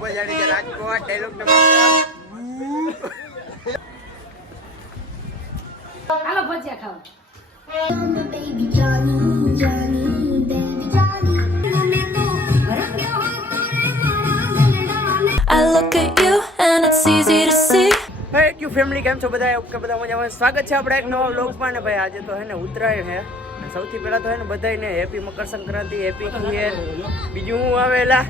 બજાડી છે Rajkot dialog number હાલો ભજીયા ખાવા. I look at you and it's easy to see. હે ક્યુ family કેમ છો બધા ઓકે બધા મજામાં સ્વાગત છે આપણે એક નવા વ્લોગમાં ને ભાઈ આજે તો હે ને ઉત્તરાયણ હે ને સૌથી પહેલા તો હે ને બધાયને happy Makar Sankranti happy new year બીજું હું આવેલા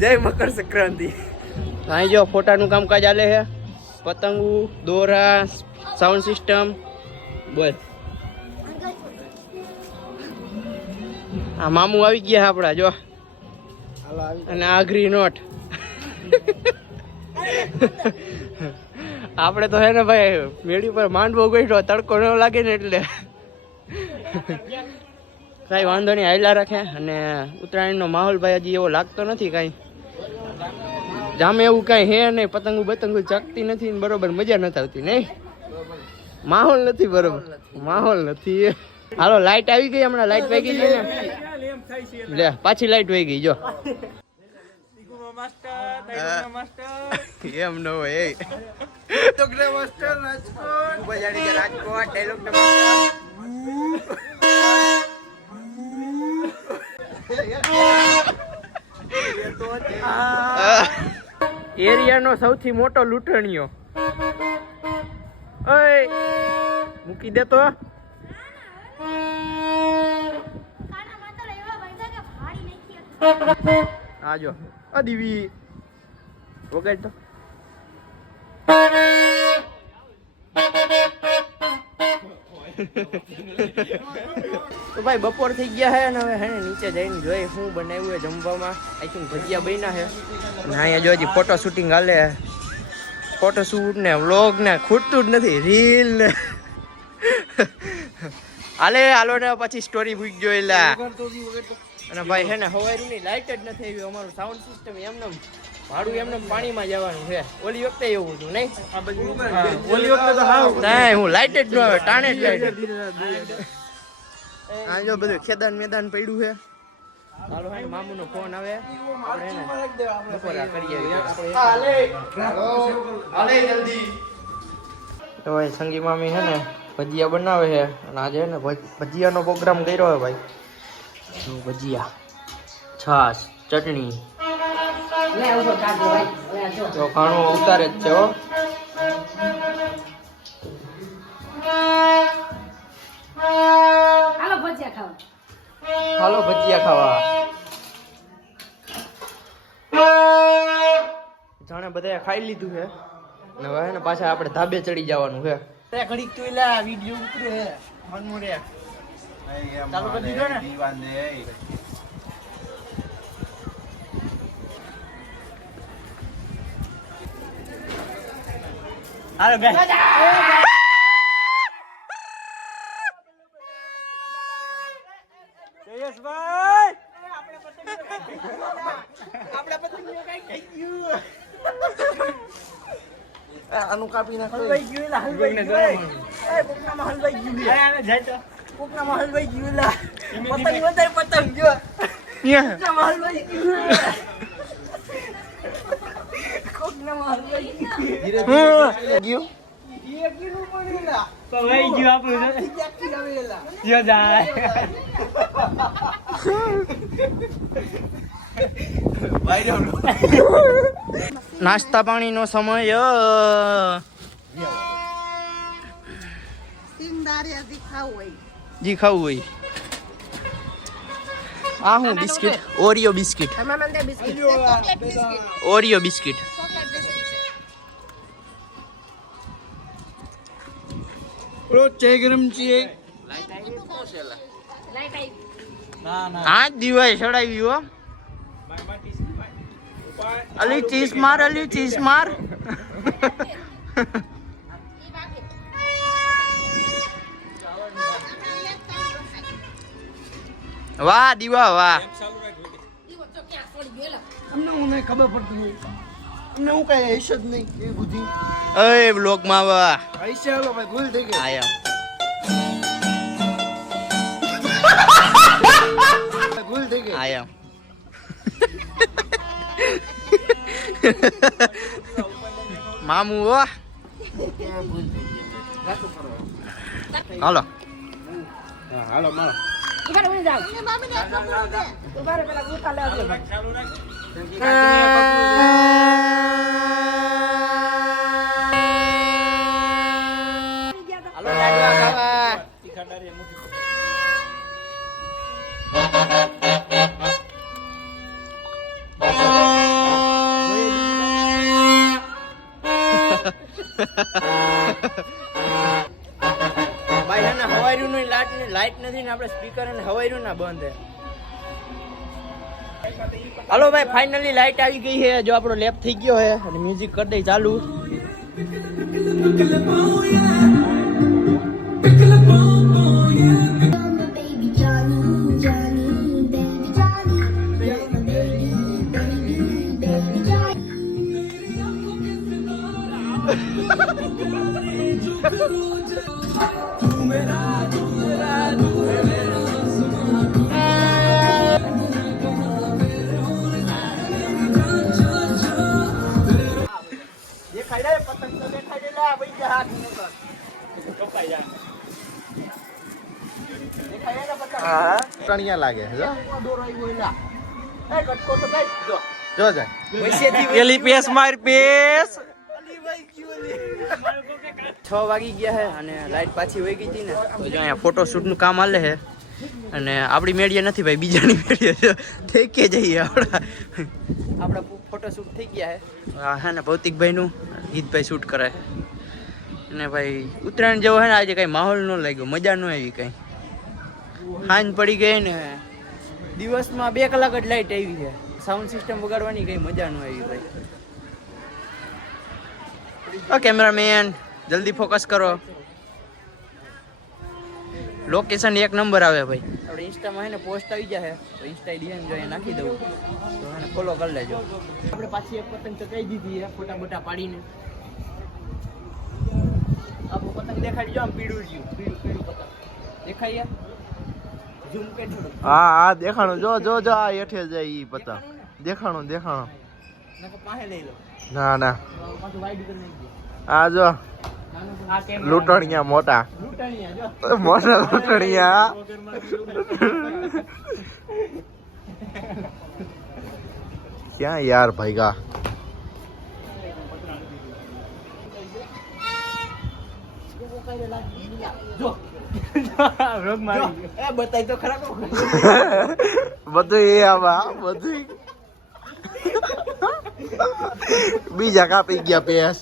જય મકર સંક્રાંતિ અહીં જો ફોટાનું કામકાજ ચાલે છે પતંગો દોરા સાઉન્ડ સિસ્ટમ બોલ આ મામુ આવી ગયા આપણા જો અને આઘરી નોટ આપણે તો હે ને ભાઈ મેળી પર માંડવો ગોઠવો તડકો ન લાગે ને એટલે કાંઈ વાંધો નહીં હાયલા રાખે અને ઉત્તરાયણનો માહોલ ભાઈ હજી એવો લાગતો નથી કાંઈ જામે એવું કાંઈ હે નહીં પતંગો બતંગો ચકતી નથી ને બરોબર મજા નથી આવતી નહીં માહોલ નથી બરોબર માહોલ નથી હાલો લાઈટ આવી ગઈ હમણાં લાઈટ વહી ગઈ છે ને લે પાછી લાઈટ વહી ગઈ જો એમ ન હોય રાજકોટ ડાયલોગ એરિયાનો સૌથી મોટો લૂંટણીયો ઓય મૂકી દે તો આજો અદીવી વગાડ તો ભાઈ બપોર થઈ ગયા હે ને હવે હે નીચે જઈને જોઈ શું બનાવ્યું છે જમવામાં આઈ થિંક ભજીયા બન્યા છે ને અહીંયા જો હજી ફોટો શૂટિંગ હાલે ફોટો શૂટ ને વ્લોગ ને ખૂટતું જ નથી રીલ ને હાલો ને પછી સ્ટોરી બુક જોયેલા અને ભાઈ હે ને હવારીની લાઈટ જ નથી આવી અમારું સાઉન્ડ સિસ્ટમ એમને ભાડું એમને પાણીમાં જવાનું છે ઓલી વખતે એવું હતું નહીં ઓલી વખતે તો હાવ નહીં હું લાઈટ જ ન આવે ટાણે જ લાઈટ આ જો બધું ખેદાન મેદાન પડ્યું છે હાલો હે મામુનો ફોન આવે આપણે હે ને બપોરા કરી આવીએ જલ્દી તો ભાઈ સંગી મામી હે ને ભજીયા બનાવે છે અને આજે હે ને ભજીયાનો પ્રોગ્રામ કર્યો છે ભાઈ ભજીયા છાશ ચટણી તો ખાણું ઉતારે જ છે હો હાલો ભજીયા ખાવા. હાલો ભજીયા ખાવા જાણે બધા ખાઈ લીધું છે ને હવે ને પાછા આપણે ધાબે ચડી જવાનું છે ઘડીક તો એલા વિડિયો ઉતરે છે મનમો રે ચાલુ કરી દીધો ને હાલો ગાય જયેશભાઈ આપણે પતંગ કઈ થઈ ગયું આનું કાપી નાખો હલવાઈ ગયું લા હલવાઈ ગયું એ કોકનામાં હલવાઈ ગયું આને જાય તો કોકનામાં હલવાઈ ગયું લા પતંગ વધારે પતંગ જો કોકનામાં હલવાઈ ગયું કોકનામાં હલવાઈ ગયું એ ગયું પડેલા તો વઈ ગયું આપણું ક્યાંથી આવેલા જો જાય નાસ્તા પાણીનો સમય જી ખાવું હોય આ હું biscuit Oreo biscuit Oreo biscuit ગરમ છે હા દિવાય ચડાવી હો અલી ચીઝ માર વાહ દીવા વાહ અમને હું ખબર પડતી હોય અમને હું કઈ હૈશ જ નહીં એ બુદ્ધિ એ બ્લોક માં વાહ હૈશ હાલો ભાઈ ભૂલ થઈ ગઈ આયા ભૂલ થઈ ગઈ આયા મામુ હો હાલો હાલો મારો ભાઈ હે ને હવાયરું ની લાઈટ નથી ને આપણે સ્પીકર અને હવાયરું ના બંધ હે. હાલો ભાઈ ફાઇનલી લાઈટ આવી ગઈ છે. જો આપણો લેપ થઈ ગયો છે અને મ્યુઝિક કરી દઈ ચાલુ. લાગે જો પેલી પેસ માર પેસ 6 વાગી ગયા છે અને લાઈટ પાછી વહી ગઈ હતી ને તો જો અહીંયા ફોટોશૂટ નું કામ હાલે છે અને આપણી મેળીએ નથી ભાઈ બીજાની મેળીએ થઈ કે જઈએ આપણા ફોટોશૂટ થઈ ગયા છે હા ને ભૌતિકભાઈ નું ગીતભાઈ શૂટ કરે અને ભાઈ ઉત્તરાયણ જેવો છે ને આજે કઈ માહોલ ન લાગ્યો મજા ન આવી કઈ હાંજ પડી ગઈ ને દિવસમાં 2 કલાક જ લાઈટ આવી છે સાઉન્ડ સિસ્ટમ વગાડવાની કઈ મજા ન આવી ભાઈ. ઓ કેમેરામેન જલ્દી ફોકસ કરો. લોકેશન 1 નંબર આવે ભાઈ. આપણે ઇન્સ્ટામાં હે ને પોસ્ટ આવી જાય તો ઇન્સ્ટા ડીએમ જો નાખી દઉં તો એને ફોલો કરી લેજો. આપણે પાછી એક પતંગ ચકાઈ દીધી છે ફોટા બોટા પાડીને. આપણું પતંગ દેખાડી જો આમ પીળું રહ્યું પીળું પતંગ દેખાય ઝૂમ કે થોડું. હા દેખાણું જો જો જો આ હેઠે જાય ઈ પતંગ દેખાણું નકો પાસે લઈ લો. ના પાછું વાઈડ કરી નાખજો. આ જો લૂંટણિયા મોટા લૂંટણિયા ક્યાં યાર ભાઈગા બતાય તો ખરા બધું એ આવા બધું બીજા કાપી ગયા પેસ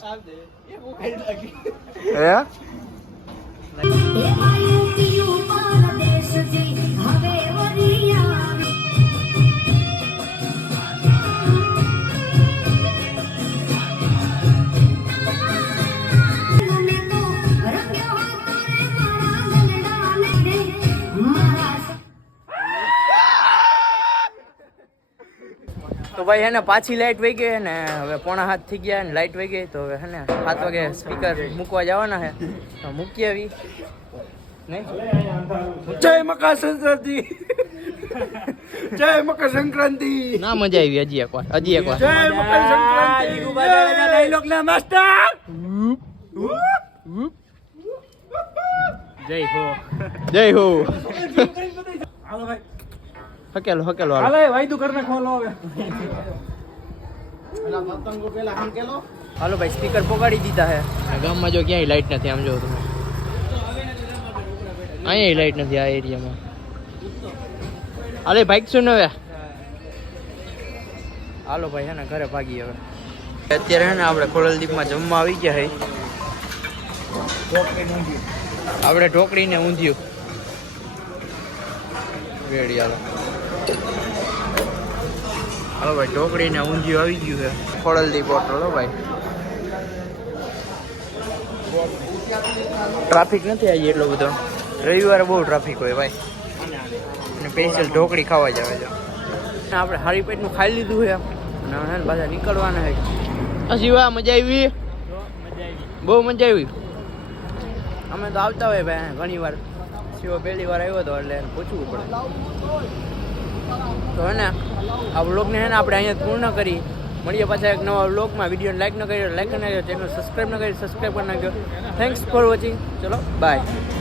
હે તો ભાઈ હે ને પાછી લાઈટ વહી ગઈ ને હવે 6:30 થઈ ગયા ને લાઈટ વહી ગઈ તો હવે હે ને 7 વાગે સ્પીકર મૂકવા જવાના છે તો મૂકી આવી નહીં. જય મકર સંક્રાંતિ જય મકર સંક્રાંતિ. ના મજા આવી હજી એકવાર જય મકર સંક્રાંતિ ડાયલોગ ના માસ્ટર જય હો હાલો ભાઈ હકેલો હાલે વાયદુ કરને ખોલો હવે એલા પતંગો પેલા હંકેલો. હાલો ભાઈ સ્પીકર પોગાડી દીધા હે ગામમાં જો ક્યાંય લાઈટ નથી આમ જો તમે અહીંયા લાઈટ નથી આ એરિયામાં. હાલે બાઈક શું હવે હાલો ભાઈ હે ને ઘરે ભાગી હવે. અત્યારે હે ને આપણે ખોડલદીપમાં જમવા આવી ગયા હે આપણે ઢોકળી ને ઊંધિયું રેડી. હાલો ભાઈ ઢોકળી ને ઊંધિયું આવી ગયું છે ખોડલદીપ હોટલ. હો ભાઈ ટ્રાફિક નથી આવી એટલો બધો. રવિવારે બહુ ટ્રાફિક હોય ભાઈ અને સ્પેશિયલ ઢોકળી ખાવા જ આવે છે. આપણે હારી પેટનું ખાઈ લીધું છે અને પાછા નીકળવાના છે. શિવા મજા આવી બહુ મજા આવી. અમે તો આવતા હોય ભાઈ ઘણી વાર. શિવો પહેલી વાર આવ્યો હતો એટલે પૂછવું પડે. તો હે ને આ વ્લોગને હે ને આપણે અહીંયા પૂર્ણ કરી મળીએ પાછા એક નવા વ્લોગમાં. વિડીયોને લાઈક ન કર્યો લાઈક કરી નાખજો, ચેનલ સબસ્ક્રાઈબ ન કરી સબસ્ક્રાઈબ કરી નાખજો. Thanks for watching. ચલો બાય.